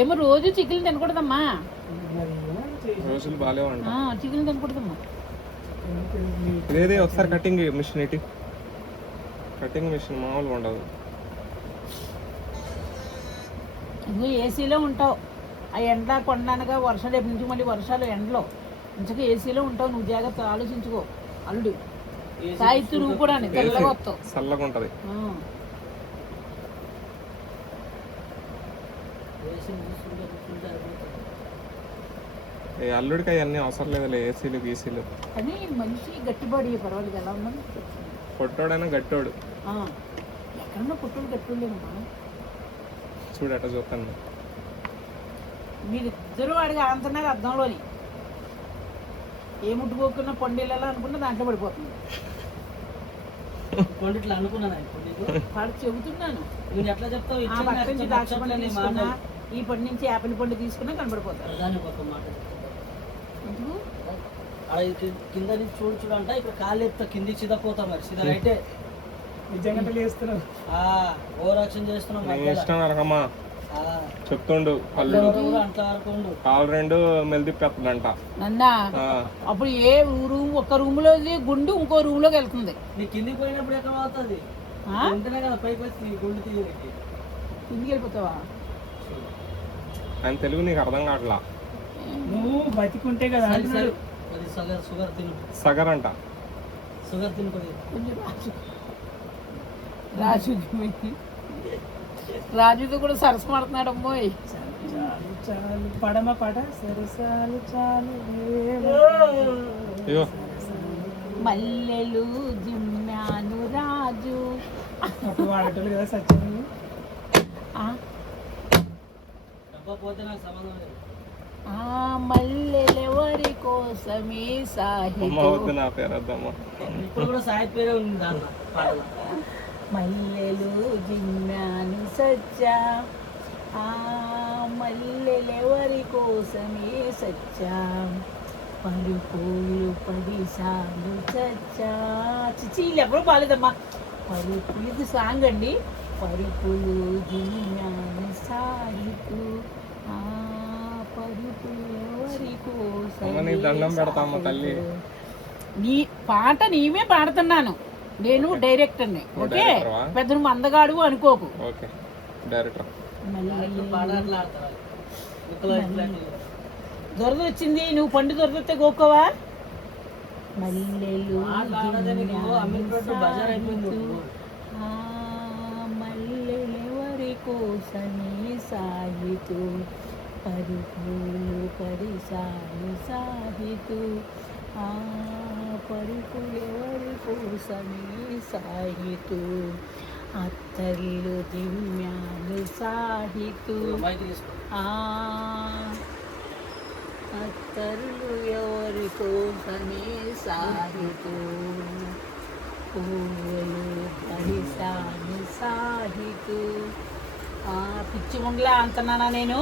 ఏమో రోజు చికెన్ తినకూడదమ్మా. రోజులు బాగాలేవంట. చికెన్ తినకూడదమ్మా. ఇదేది ఒకసారి కటింగ్ మిషన్ ఇటు. కటింగ్ మిషన్ మామూలుగా ఉండదు. నువ్వు ఏసీలో ఉంటావు. ఆ ఎండ కొండనగా వర్షం రేపు నుంచి మళ్ళీ వర్షాలు ఎండలో ఇంచగా ఏసీలో ఉంటావు. నువ్వు జాగ్రత్త ఆలోచించుకో అల్లుడు. సాయిత్తు నువ్వు కూడా తెల్లగా వస్తావు. చల్లగా ఉంటది. అల్లుడికి అవన్నీ అవసరం లేదులే, ఏసీలు గీసీలు. కానీ మనిషి గట్టిబాడి పర్వాలేదు. ఎలా ఉన్నాను పొట్టోడైనా గట్టోడు. ఎక్కడన్నా పొట్టోడు గట్టిలేమమ్మా. చూడు అట్లా చూస్తాను. మీరిద్దరూ వాడిగా అంటున్నారు అర్థంలోని. ఏ ముట్టుకోకున్నా పొండిలలో అనుకున్నా దాంట్లో పడిపోతుంది. ఇట్లా అనుకున్నాను వాడు చెబుతున్నాను. ఎట్లా చెప్తావు? ద్రాక్ష పండు తీసుకున్నా, ఈ పండు నుంచి యాపిల్ పండు తీసుకున్నా కనబడిపోతారు. కింద నుంచి చూడు చూడు అంట. ఇప్పుడు కాళ్ళు ఎత్తా కిందికి సిద్ధపోతాం. మరి సిద్ధ అయితే నిజంగా చేస్తున్నావు. ఓవరాక్షన్ చేస్తున్నావు. చెప్తుండు కాలు రెండు మెలిదిప్పేస్తుందంట. అప్పుడు ఏ రూమ్ ఒక రూమ్ లో గుండు ఇంకో రూమ్ లోకి వెళ్తుంది. నీ కిందికి పోయినప్పుడు ఎక్కడ అవుతుంది? ఉంటేనే కదా పైకి వచ్చి గుండు తీయడానికి. కిందికి వెళ్ళిపోతావా? ఆయన తెలుగు నీకు అర్థం కావట్లా. నువ్వు బతికుంటే కదా. షుగర్ తిను. సగర్ అంట. షుగర్ తిను కొంచెం రాజు రాజుతో కూడా సరస్సు మాడుతున్నాడు. అమ్మోయ్ పడమ పడ సరసాలు చాలు. మల్లెలు జిమ్మాను రాజు వాడటం కదా సత్యం. పోతే నాకు సంబంధం లేదు. మల్లెలెవరి కోసమే సాహిత్యం. నా పేరు అద్దమ్మా. ఇప్పుడు కూడా సాహిత్య పేరే ఉంది దాంట్లో పాటలు. మల్లెలు జిమ్మాను సచ్చా, మల్లెలెవరి కోసమే సచ్చా, పరుపులు 10 సార్లు చచ్చా. చిచి ఎవరు బాలేదమ్మా. పరుపులు ఇది సాంగ్ అండి. పరుపులు జిమ్మాను సాహితు, పరుపులు ఎవరి కోసమే. దండం పెడతామా తల్లి. నీ పాట నీవే పాడుతున్నాను. నేను డైరెక్టర్ని. ఓకే, పెద్ద నువ్వు అందగాడు అనుకోకు. దొరద వచ్చింది, నువ్వు పండు దొరికితే గోకోవా. మల్లెలు మల్లెలెవరి కోసమే సాగితూ, పరుపులు 10 సార్లు సాగితూ, పరుపులెవరి కోసమే సాగితూ, అత్తర్లు దిమ్యాలు సాగితూ, అత్తర్లు ఎవరి కోసమే సాగితూ, పువ్వులు 10 సార్లు సాగితూ. పిచ్చి ముంగ్లా అంటున్నానా నేను?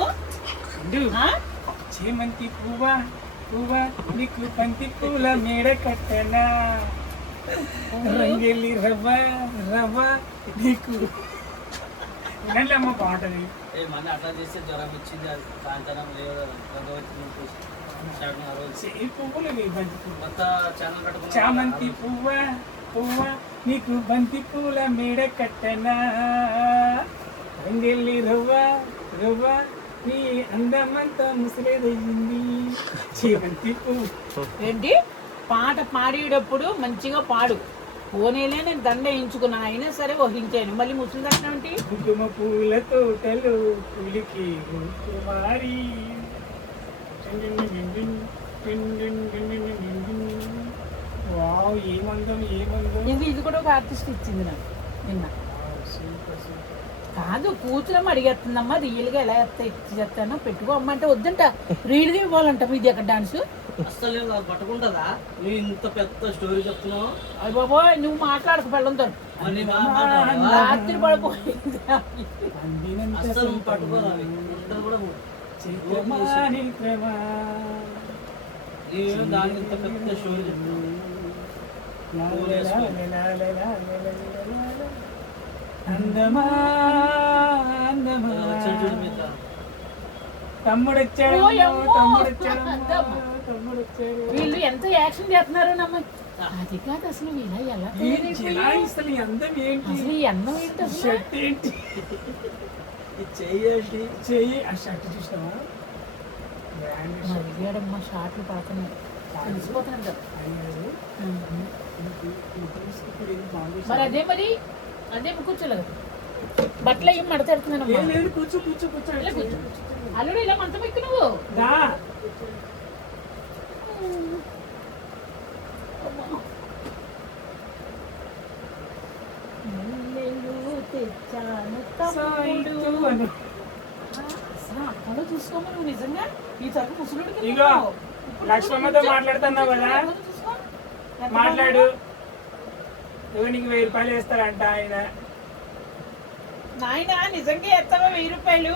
చేమంతి పువ్వా పువ్వా నీకు బంతి పూల మేడ కట్టనా, రంగెల్లి రవ్వ రవ్వ నీకు. వినలేమ్మా బాగుంటుంది. అట్లా చేస్తే జ్వరం వచ్చింది, సాయంత్రం పువ్వులు బంతి పువ్వు చామంతి పువ్వా పువ్వా నీకు బంతి పూల మేడ కట్టనా, రంగెల్లి రవ్వ రవ్వ నీ అందమంతా ముసలేదయ్యింది. చేమంతి పువ్వు. ఏంటి పాట పాడేటప్పుడు మంచిగా పాడు. పోనేలే నేను దండ వేయించుకున్నా, అయినా సరే వహించాను. మళ్ళీ ముసలి దర్శనం ఏంటి? కుంకుమ పూల తోటలు పులికి కుమారి. వావ్, ఏమందం ఏమందం. ఇది కూడా ఒక ఆర్టిస్ట్ ఇచ్చింది నాకు నిన్న. కాదు కూతురమ్మ అడిగేస్తుందమ్మా, రియల్గా ఎలా చేస్తానో పెట్టుకో అమ్మ అంటే వద్దంట. రియల్గా ఇవ్వాలంట. మీది ఎక్కడ డాన్స్ అసలు పట్టుకుంటుందా? నువ్వు ఇంత పెద్ద స్టోరీ చెప్తున్నావు. అయ్య బాబోయ్, నువ్వు మాట్లాడక పెళ్ళంతో రాత్రి పడిపోయింది. పట్టుకోవాలి దాని ఇంత పెద్ద స్టోరీ చెప్తున్నావు. అందమా అందమా తమ్ముడు వచ్చాడు ఓయమ్మో. తమ్ముడు వచ్చాడు అద్దమ్మ. తమ్ముడు వచ్చాడు వీళ్ళు ఎంత యాక్షన్ చేస్తున్నారు నమ్మ. అది కాదు అసలు వీళ్ళ ఎలా తయారైపోయారు? అసలు ఈ అందం ఏంటి అసలు ఈ అన్నం ఏంటి అసలు? షర్ట్ ఏంటి ఈ చెయ్యి చెయ్యి ఆ షర్ట్ చూసినావా బ్రాండ్ షర్ట్ మరిగాడమ్మ షార్ట్లు పడుతున్నాయి తెలిసిపోతున్నాడు కదా. ఇప్పుడు ఇది బాగుంది మరి అదే కూర్చోలేదు బట్టలు ఏం మడతెడుతున్నానమ్మా. లేదు కూర్చో కూర్చో కూర్చో ఇలా కూర్చో. అల్లుడు ఇలా మంచం ఎక్కు నువ్వు. దా మల్లెలు తెచ్చాను తమ్ముడు. సాయితు అను. అసలు అక్కడో చూసుకోమా నువ్వు నిజంగా ఈ తరపు ముసలుడికి ఇగో, నువ్వు. ఇప్పుడు లక్ష్మమ్మతో మాట్లాడుతున్నావు కదా చూసుకో. మాట్లాడు ఇగో నీకు 1000 రూపాయలు వేస్తారంట ఆయన నాయనా నిజంగా ఎత్తావా 1000 రూపాయలు?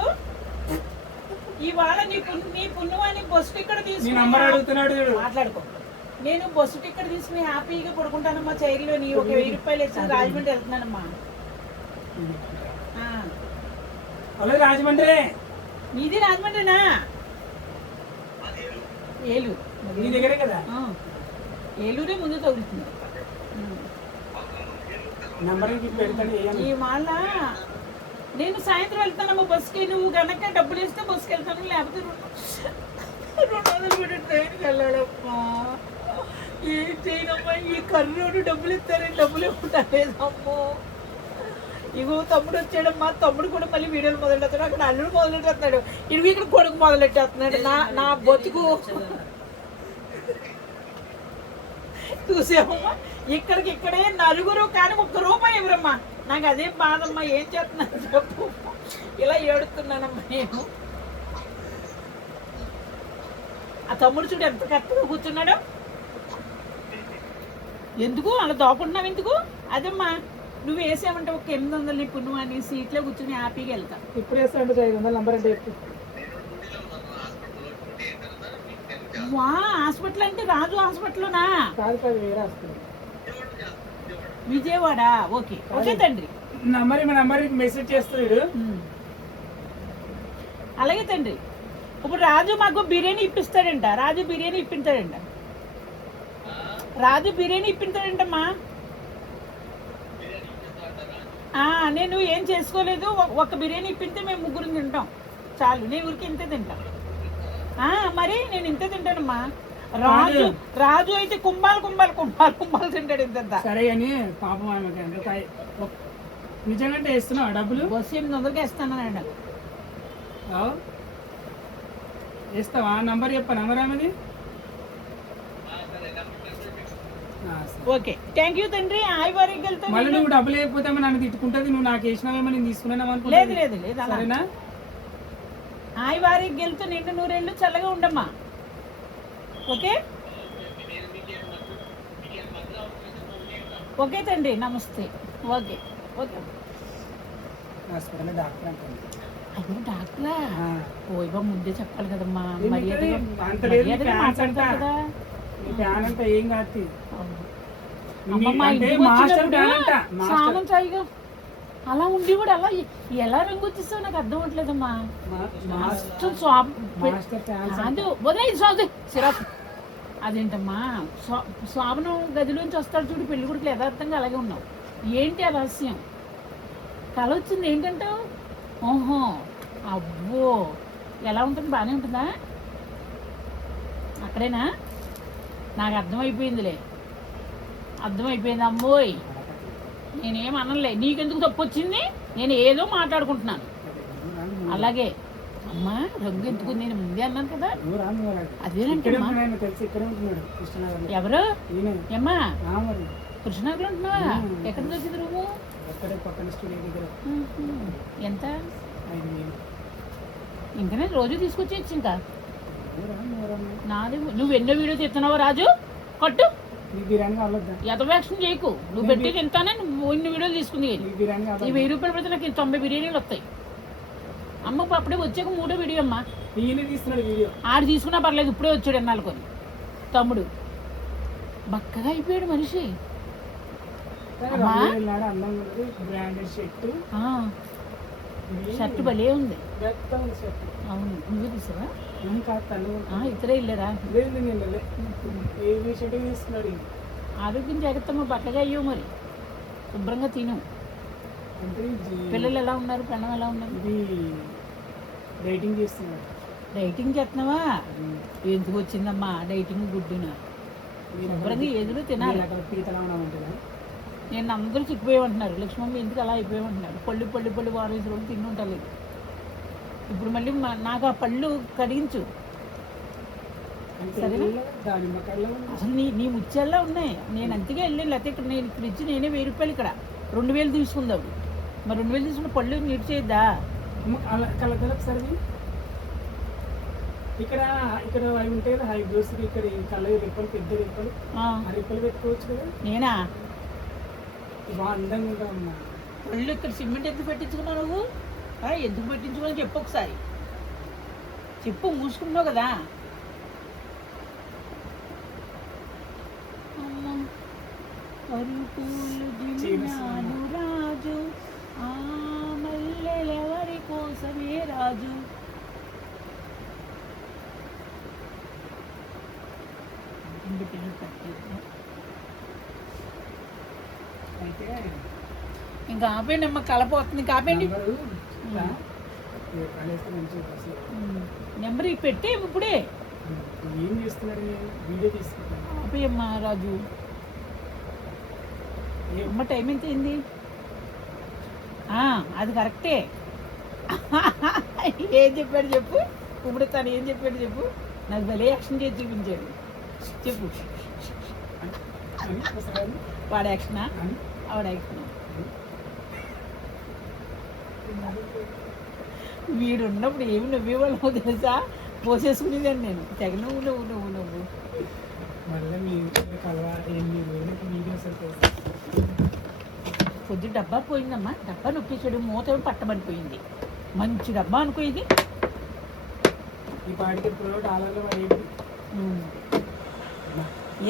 ఇవాళ నీ పుణ్యవాణి బస్సు టికెట్ నీ తీసుకుని నంబర్ అడుగుతున్నాడు చూడు మాట్లాడుకో. నేను బస్సు టికెట్ తీసుకుని హ్యాపీగా పడుకుంటానమ్మా చైర్లో. నీ ఒక 1000 రూపాయలు ఇచ్చి రాజమండ్రి వెళ్తున్నానమ్మా. ఆ. అలా రాజమండ్రి నీది రాజమండ్రినా? ఏలూరు. నీ దగ్గరే కదా ఆ. ఏలూరే ముందు తగులుతుంది. నంబర్ పెడతాడు ఈ వాళ్ళ నేను సాయంత్రం వెళ్తానమ్మా బస్సుకి. నువ్వు కనుక డబ్బులు ఇస్తే బస్సుకి వెళ్తాను, లేకపోతే 200 పెట్టి ట్రైన్కి వెళ్ళాడమ్మా. ఏం చేయనమ్మా, ఈ కర్రోడు డబ్బులు ఇస్తారని డబ్బులు ఇవ్వలేదమ్మో. ఇగో తమ్ముడు వచ్చాడమ్మా. తమ్ముడు కూడా మళ్ళీ వీడియోలు మొదలెడతాడు. అక్కడ అల్లుడు మొదలెట్టేస్తున్నాడు, ఇవి ఇక్కడ కొడుకు మొదలెట్టేస్తున్నాడు. నా బతుకు చూసామమ్మా. ఇక్కడికిక్కడే నలుగురు కానీ 1 రూపాయి ఇవ్వరమ్మా. నాకు అదే బాధమ్మా. ఏం చేస్తున్నాను చెప్పు. ఇలా ఏడుతున్నానమ్మా నేను. ఆ తమ్ముడు చూడు ఎంత కరెక్ట్గా కూర్చున్నాడు. ఎందుకు అలా దాక్కుంటున్నావు ఎందుకు? అదమ్మా నువ్వు వేసామంటే ఒక 800 నీ పుణ్యం అని సీట్లో కూర్చుని హ్యాపీగా వెళ్తా. ఇప్పుడు వేస్తాడు 500 నంబర్ అంటే చెప్పు వా హాస్పిటల్ అంటే రాజు హాస్పిటల్నా? కాదు కాదు వేరే హాస్పిటల్ విజయవాడ. ఓకే ఓకే తండ్రి. నంబర్ మెసేజ్ చేస్తాడు అలాగే తండ్రి. ఇప్పుడు రాజు మాకు బిర్యానీ ఇప్పిస్తాడంట. రాజు బిర్యానీ ఇప్పించాడంటమ్మా. నేను ఏం చేసుకోలేదు. ఒక బిర్యానీ ఇప్పితే మేము 3 తింటాం చాలు. నేను ఊరికి ఇంతే తింటా. మరి నేను ఇంతే తింటానమ్మా. రాజు అయితే కుంభాలు తింటాడు ఇంత. సరే అని పాపం ఆమెకి నిజంగా వేస్తున్నావా డబ్బులు? బస్సు 800కి వేస్తానండి. వేస్తావా? నంబర్ చెప్పా నంబర్ ఆమెది. ఓకే థ్యాంక్ యూ తండ్రి. ఆయివారికి మళ్ళీ వెళ్తాను. నువ్వు డబ్బులు లేకపోతే నన్ను తిట్టుకుంటుంది. నువ్వు నాకు వేసినావేమో నేను తీసుకున్నాను లేదు అలా. సరేనా? ఆయివారికి వెళ్తూ నిండు 100 ఏళ్ళు చల్లగా ఉండమ్మా. ఓకే ఓకే తండ్రి నమస్తే. ఓకే హాస్పిటల్ డాక్టర్ అంటుంది. అయ్యో డాక్టరా? ఓయిబా ముందే చెప్పాలి కదమ్మా. అంత లేదు మాట్లాడతా కదా. ఫ్యాన్ అంతా ఏం కాదు. అమ్మమ్మ ఇంటికి వచ్చేటప్పుడు స్నానం చాయిగా అలా ఉండి కూడా అలా ఎలా రంగు వచ్చేస్తావు నాకు అర్థం అవట్లేదమ్మా. అదేంటమ్మా శోభనం గదిలోంచి వస్తాడు చూడు పెళ్లి కొడుకులు యథార్థంగా అలాగే ఉన్నావు. ఏంటి ఆ రహస్యం? కళ వచ్చింది ఏంటంటావు? ఓహో అబ్బో ఎలా ఉంటుంది? బాగానే ఉంటుందా? అక్కడేనా? నాకు అర్థమైపోయిందిలే. అమ్మోయ్ నేనేం అనలే. నీకెందుకు తప్పు వచ్చింది? నేను ఏదో మాట్లాడుకుంటున్నాను. అలాగే అమ్మా రంగు ఎందుకు నేను ముందే అన్నాను కదా. అదేనంటే ఎవరు ఏమ్మా కృష్ణాగర్లో ఉంటున్నావా? ఎక్కడ దొరికింది రూము? ఎంత? ఇంకనే రోజు తీసుకొచ్చేయచ్చు. ఇంకా నాది నువ్వు ఎన్నో వీడియో తీస్తున్నావా రాజు? కొట్టు యథవ్యాక్షన్ చేయకు. నువ్వు పెట్టి తింటానే నువ్వు ఇన్ని వీడియోలు తీసుకుంది. ఈ 1000 రూపాయలు పెడితే నాకు 90 బిర్యానీలు వస్తాయి. అమ్మ అప్పుడే వచ్చాక 3వ వీడియో అమ్మా. ఆడు తీసుకున్నా పర్లేదు. ఇప్పుడే వచ్చాడు ఎన్నాళ్ళకొని తమ్ముడు. బక్కగా అయిపోయాడు మనిషి. షర్ట్ భలే ఉంది. గట్టిగా ఉంది షర్ట్. అవును, నువ్వు తీసావా? ఏం కాదు తను. ఇతరే ఇల్లరా? లేదు నేను వెళ్ళలే. ఏ షర్ట్ తీసుకున్నాడు ఈయన. ఆరోగ్యం జాగ్రత్తమ్మ, బట్టగా అయ్యో మరి శుభ్రంగా తిను. అంటే పిల్లలు ఎలా ఉన్నారు? పెళ్ళం ఎలా ఉన్నారు? ఇది డైటింగ్ చేస్తున్నాడు. డైటింగ్ చేస్తున్నావా? ఎందుకు వచ్చిందమ్మా డైటింగ్ గుడ్డున? శుభ్రంగా ఎదురు తినాలి. అక్కడ పీతలా ఉన్నామంటే నేను అందరూ చిక్కిపోయామంటున్నారు. లక్ష్మమ్మ ఎందుకు అలా అయిపోయామంటున్నారు. పళ్ళు పళ్ళు పళ్ళు వారం రోజులు తిని ఉండలేదు. ఇప్పుడు మళ్ళీ నాకు ఆ పళ్ళు కడిగించు సరేనా? దానిమ్మకాయలు అసలు నీ ముత్యాల్లో ఉన్నాయి. నేను అంతగా వెళ్ళాను. లేకపోతే ఇక్కడ నేను ఫ్రిడ్జ్ నేనే 1000 రూపాయలు ఇక్కడ 2000 తీసుకుందాం. మరి 2000 తీసుకున్న పళ్ళు నీట్ చేయద్దా? కలగలపు సర్వి ఇక్కడ అవి ఉంటాయి కదా, హై బ్రోస్ ఇక్కడ కళ్ళ రెప్పలు, పెద్ద రెప్పలు, ఆ రెప్పలు పెట్టుకోవచ్చు కదా. నేనా? బాగా అందంగా ఉంటా ఉన్నా. పళ్ళు ఇక్కడ సిమెంట్ ఎందుకు పెట్టించుకున్నావు నువ్వు? ఎందుకు పెట్టించుకున్నావు చెప్పు ఒకసారి. చెప్పు, మూసుకుంటున్నావు కదా. అరుపులు జిన్నాను రాజు, ఆ మల్లెలెవరి కోసమే రాజు. అయితే ఇంకా ఆపేయండి అమ్మ, కలపోతుంది. కాపేయండి. నెంబర్ పెట్టే ఇప్పుడే. ఏం చేస్తున్నారు? వీడియో తీసుకుంటాను. ఆపేయమ్మా రాజు. అమ్మ టైం ఎంత అయింది? అది కరెక్టే. ఏం చెప్పాడు చెప్పు. ఇప్పుడు తను ఏం చెప్పాడు చెప్పు. నాకు భలే యాక్షన్ చేసి చూపించాడు. చెప్పు. వాడు యాక్షనా? ఆవిడ యాక్షనా? వీడు ఉన్నప్పుడు ఏమి నవ్వేవాళ్ళో తెలుసా? పోసేసుకునేదాన్ని నేను. తెగ నువ్వు నువ్వు నువ్వు నువ్వు మళ్ళీ మీ వీడియోస్ కొద్ది డబ్బా పోయిందమ్మా. డబ్బా నొక్కేసాడు. మూత పట్టబడిపోయింది. మంచి డబ్బా అనుకో ఇది. ఈ పాటికి $1 పడేది.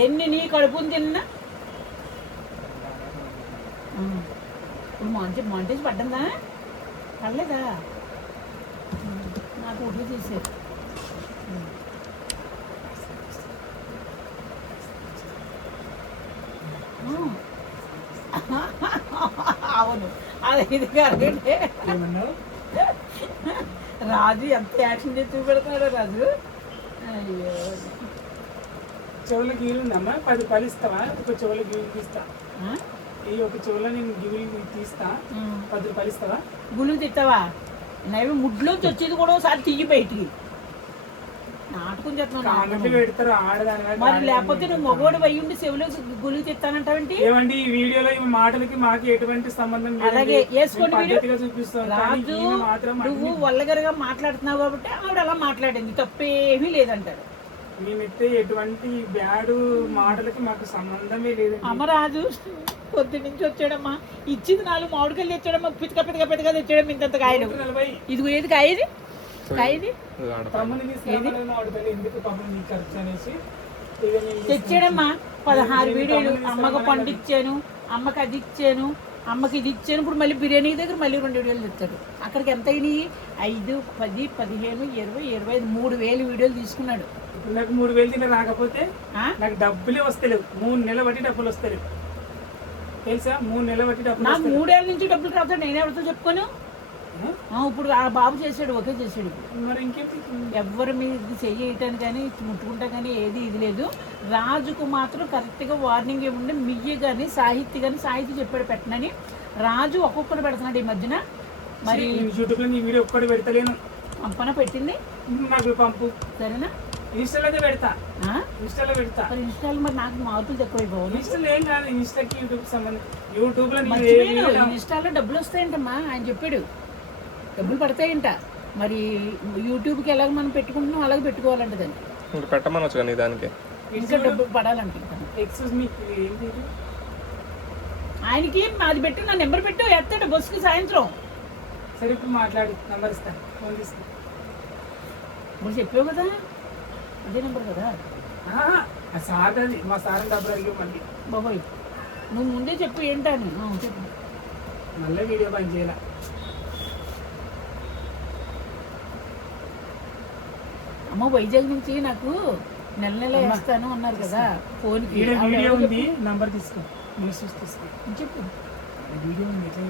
ఎన్ని నీ కడుపుని తిన్నా ఇప్పుడు మాంటేజ్ పడ్డందా? పడలేదా? నాకు ఒడ్లు తీసేది. అవును, అది ఇది కరెక్టే. రాజు ఎంత యాక్షన్ చేసి చూపెడతాడో రాజు. అయ్యో, చెవుల గీలు ఉందమ్మా. 10 రూపాయలు ఇస్తావా? ఒక చెవుల గీలు తీస్తా. ఈ ఒక చెవుల నేను గివులు తీస్తా. 10 రూపాయలు ఇస్తావా? గుళ్ళు తిస్తావా? నైవి ముడ్లోంచి వచ్చేది కూడా ఒకసారి తీయి బయటికి. నాటకం కామెంట్లు పెడతారు ఆడదాని. మరి లేకపోతే నువ్వు మగోడు వయ్యి ఉండి చెవులో గుళ్ళు తిస్తానంటావేంటి? ఏమండి ఈ వీడియోలో ఈ మాటలకి మాకు ఎటువంటి సంబంధం లేదు. అలాగే వేసుకోండి. రాజు నువ్వు వల్లగరగా మాట్లాడుతున్నావు కాబట్టి ఆవిడ అలా మాట్లాడింది. తప్పేమీ లేదంటారు. మేమైతే ఎటువంటి బ్యాడ్ మాటలకి మాకు సంబంధమే లేదు. అమ్మరాజు పొద్దు నుంచి వచ్చాడమ్మా. ఇచ్చింది 4 మామిడికాయలు తెచ్చాడమ్మా. పెద్దగా తెచ్చాడమ్మా. ఇంత కాయలు. ఇదిగో ఏది కాయది? కాయది తెచ్చాడమ్మా. 16 వీడియోలు. అమ్మకు పండు ఇచ్చాను, అమ్మకి అది ఇచ్చాను, అమ్మకి ఇది ఇచ్చాను. ఇప్పుడు మళ్ళీ బిర్యానీ దగ్గర మళ్ళీ 2 వీడియోలు తెచ్చాడు. అక్కడికి ఎంత అయినాయి? 5, 10, 15, 20, 25, 3000 వీడియోలు తీసుకున్నాడు. ఇప్పుడు నాకు 3000 తిన రాకపోతే నాకు డబ్బులే వస్తలేవు. 3 నెలల బట్టి డబ్బులు వస్తలేవు తెలుసా? 3 నెలల బట్టి డబ్బులు. నాకు 3 ఏళ్ళ నుంచి డబ్బులు రావుతాడు. నేనే ఎవరితో చెప్పుకోను. ఇప్పుడు ఆ బాబు చేశాడు, ఓకే చేశాడు. మరి ఇంకేం? ఎవరి మీద చెయ్యటానికి కానీ ముట్టుకుంటా కానీ ఏది ఇది లేదు. రాజుకు మాత్రం కరెక్ట్గా వార్నింగ్ ఏముండే. మియ్యి కానీ సాహిత్య చెప్పాడు పెట్టనని. రాజు ఒక్కొక్కటి పెడుతున్నాడు ఈ మధ్యన. మరి యూట్యూబ్లో నీ వీడియో ఒక్కటి పెడతలేను. పంపన పెట్టింది నాకు పంపు. సరేనా? ఇన్స్టాలో పెడతా. ఇన్స్టాలో పెడతా. మరి ఇన్స్టాలో మరి నాకు మార్కులు తక్కువైపోవాలి. ఇన్స్టాలో ఏం కాదు. ఇన్స్టాకి యూట్యూబ్ సంబంధం. యూట్యూబ్లో ఇన్స్టాలో డబ్బులు వస్తాయంటమ్మా. ఆయన చెప్పాడు డబ్బులు పడతాయంట. మరి యూట్యూబ్కి ఎలాగ మనం పెట్టుకుంటున్నాం అలాగే పెట్టుకోవాలంట. దానికి పెట్టమనొచ్చు కానీ దానికి ఇంకా డబ్బులు పడాలంటున్నాను. ఎక్స్క్యూజ్ మీ, ఏంటి ఆయనకి అది పెట్టు, నా నెంబర్ పెట్టు, ఎత్తాడు బస్సుకి సాయంత్రం. సరే ఇప్పుడు మాట్లాడు, నెంబర్ ఇస్తా, ఫోన్ తీస్తా. ఇప్పుడు చెప్పావు కదా అదే నెంబర్ కదా. సార్ అది మా సార్ డబ్బులు అడిగావు మళ్ళీ. బాబోయ్ నువ్వు ముందే చెప్పు ఏంటని. చెప్పు. మళ్ళీ వీడియో బంద్ చేయాల. అమ్మ వైజాగ్ నుంచి నాకు నెల నెల వేస్తాను అన్నారు కదా ఫోన్కి వీడియో ఉంది, నంబర్ తీసుకో, న్యూస్ తీసుకో, చెప్పు వీడియో ఉంది ఎట్లా